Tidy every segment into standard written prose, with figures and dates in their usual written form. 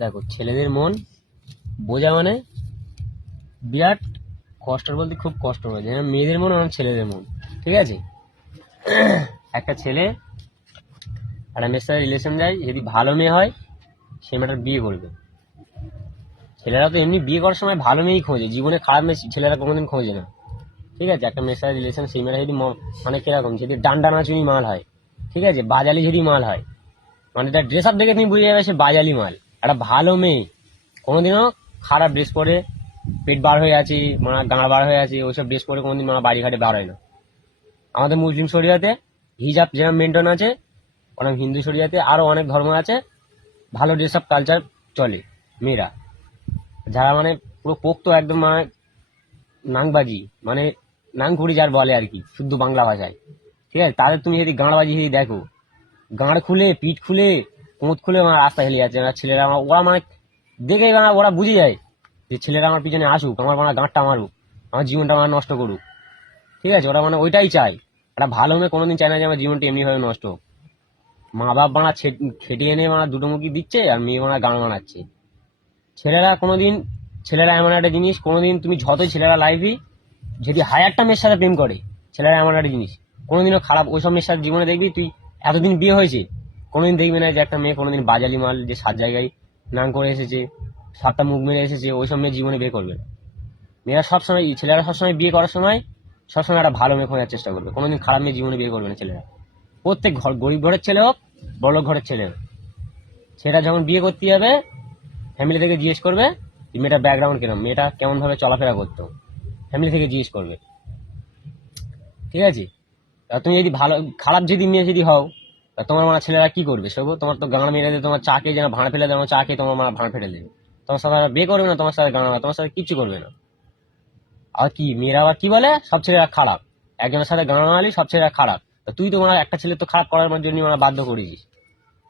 দেখো, ছেলেদের মন বোঝা মানে বিরাট কষ্টের, বলতে খুব কষ্ট হয়। যেমন মেয়েদের মন এবং ছেলেদের মন, ঠিক আছে? একটা ছেলে একটা মেয়ের সাথে রিলেশন যায়, যদি ভালো মেয়ে হয় সে মেয়েটার বিয়ে করবে। ছেলেরা তো এমনি বিয়ে করার সময় ভালো মেয়েই খোঁজে, জীবনে খারাপ মেয়ে ছেলেরা কোনোদিন খোঁজে না, ঠিক আছে? একটা মেয়ের সাথে রিলেশন, সেই মেয়েটা যদি মানে কিরকম, যদি ডান্ডা নাচুনি মাল হয়, ঠিক আছে, বাজালি যদি মাল হয়, মানে তার ড্রেস আপ দেখে তুমি বুঝে যাবে সে বাজালি মাল। একটা ভালো মেয়ে কোনোদিনও খারাপ ড্রেস পরে, পেট বার হয়ে আছে, মানে গাঁ বার হয়ে আছে, ওইসব ড্রেস পরে কোনোদিন মানে বাড়ি ঘাটে বার হয় না। আমাদের মুসলিম শরিয়াতে হিজাব যেরকম মেনটেন আছে, ওরকম হিন্দু শরিয়াতে আরো অনেক ধর্ম আছে, ভালো ড্রেস আপ কালচার চলে। মেয়েরা যারা মানে পুরো পোক্ত একদম, মানে নাংবাজি, মানে নাংকুড়ি যার বলে আর কি, শুদ্ধ বাংলা ভাষায়, ঠিক আছে? তাদের তুমি যদি গাঁড়বাজি যদি দেখো, গাঁড় খুলে পিঠ খুলে কোঁত খুলে আমার রাস্তা হেলে যাচ্ছে, ছেলেরা আমার, ওরা মানে দেখে ওরা বুঝে যায় যে ছেলেরা আমার পিছনে আসুক, আমার মানে গাঁটটা মারুক, আমার জীবনটা আমার নষ্ট করুক, ঠিক আছে? ওরা মানে ওইটাই চায়। একটা ভালো মেয়ে কোনোদিন চায় না যে আমার জীবনটা এমনি ভাবে নষ্ট হোক। মা বাপ মানা খেটিয়ে এনে মানে দুটো মুখি দিচ্ছে, আর মেয়ে মানা গান মানাচ্ছে। ছেলেরা কোনোদিন, ছেলেরা এমন একটা জিনিস, কোনোদিন তুমি যতই ছেলেরা লাইফই যদি হাজারটা মেয়ের সাথে প্রেম করে, ছেলেরা এমন একটা জিনিস কোনোদিনও খারাপ ওইসব মেয়ের সাথে জীবনে দেখবি তুই, এতদিন বিয়ে হয়েছে কোনোদিন দেখবি না যে একটা মেয়ে কোনোদিন বাজালি মাল, যে 7 জায়গায় নাম করে এসেছে, 7টা মুখ মেরে এসেছে, ওইসব মেয়ে জীবনে বিয়ে করবে না। মেয়েরা সবসময়, ছেলেরা সবসময় বিয়ে করার সময় সবসময় একটা ভালো মেয়ে খোঁজার চেষ্টা করবে, কোনোদিন খারাপ মেয়ে জীবনে বিয়ে করবে না ছেলেরা। প্রত্যেক ঘর, গরিব ঘরের ছেলে হোক বড় ঘরের ছেলে হোক, সেটা যখন বিয়ে করতে যাবে ফ্যামিলি থেকে জিজ্ঞেস করবে মেয়েটার ব্যাকগ্রাউন্ড কিরকম, মেয়েটা কেমন ভাবে চলাফেরা করতো, ফ্যামিলি থেকে জিজ্ঞেস করবে, ঠিক আছে? তা তুমি যদি ভালো, খারাপ যদি মেয়ে যদি হও, তা তোমার মানে ছেলেরা কি করবে? সব তোমার তো গাঁড় মেরে দেবে, তোমার চাকে যেন ভাঁড় ফেলে দেবে, চাকে তোমার মা ভাঁড় ফেলে দেবে, তোমার সাথে আর বিয়ে করবে না, তোমার সাথে গাঁড়, তোমার সাথে কিচ্ছু করবে না। আর কি মেয়েরা আবার কি বলে, সব ছেলেরা খারাপ, একজনের সাথে গাঁড় মারালি সব ছেলেরা খারাপ। তা তুই তো মানে একটা ছেলে তো খারাপ করার জন্য মানে বাধ্য করেছিস।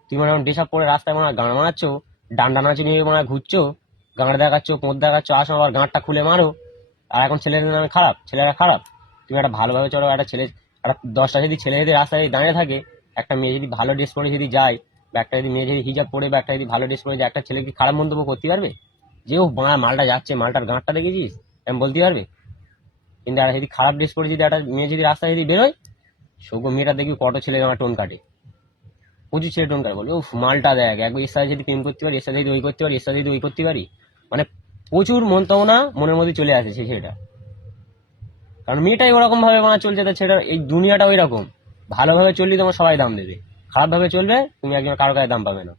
তুই মানে ড্রেস আপ করে রাস্তায় মানে গাঁড় মারাচ্ছ, ডান্ডা নাচি নিয়ে মানে ঘুরছো, গাঁড় দেখাচ্ছ, পোঁত দেখাচ্ছ, আসো আবার গাঁটটা খুলে মারো, আর এখন ছেলেদের নামে খারাপ, ছেলেরা খারাপ? তুমি একটা ভালোভাবে চলো, একটা ছেলে, একটা 10টা যদি ছেলে যদি রাস্তায় দাঁড়িয়ে থাকে, একটা মেয়ে যদি ভালো ড্রেস পরে যদি যায়, বা একটা যদি মেয়ে যদি হিজাব পরে, বা একটা যদি ভালো ড্রেস পরে যায়, একটা ছেলে কি খারাপ মন্তব্য করতে পারবে যে ও মালটা যাচ্ছে, মালটার গাঁটটা দেখেছিস, এমন বলতে পারবে? কিন্তু আর যদি খারাপ ড্রেস পরে যদি একটা মেয়ে যদি রাস্তায় যদি বেরোয়, সৌগ্য মেয়েটা দেখবি কত ছেলে আমার টোন কাটে, প্রচুর ছেলে টোন কাটে, বলে ও মালটা দেখ, একবার এর সাথে যদি প্রেম করতে পারি, এর সাথে যদি ওই করতে পারি, এর সাথে যদি ওই করতে পারি, মানে প্রচুর মন্তব্য মনের মধ্যে চলে আসে সেই ছেলেটা। কারণ মেয়েটাই ওরকম ভাবে মানে চলছে, তো ছেলেটা, এই দুনিয়াটা ওই রকম। ভালোভাবে চললে তোমার সবাই দাম দেবে, খারাপ ভাবে চলবে তুমি একজন কারো কাছে দাম পাবে না।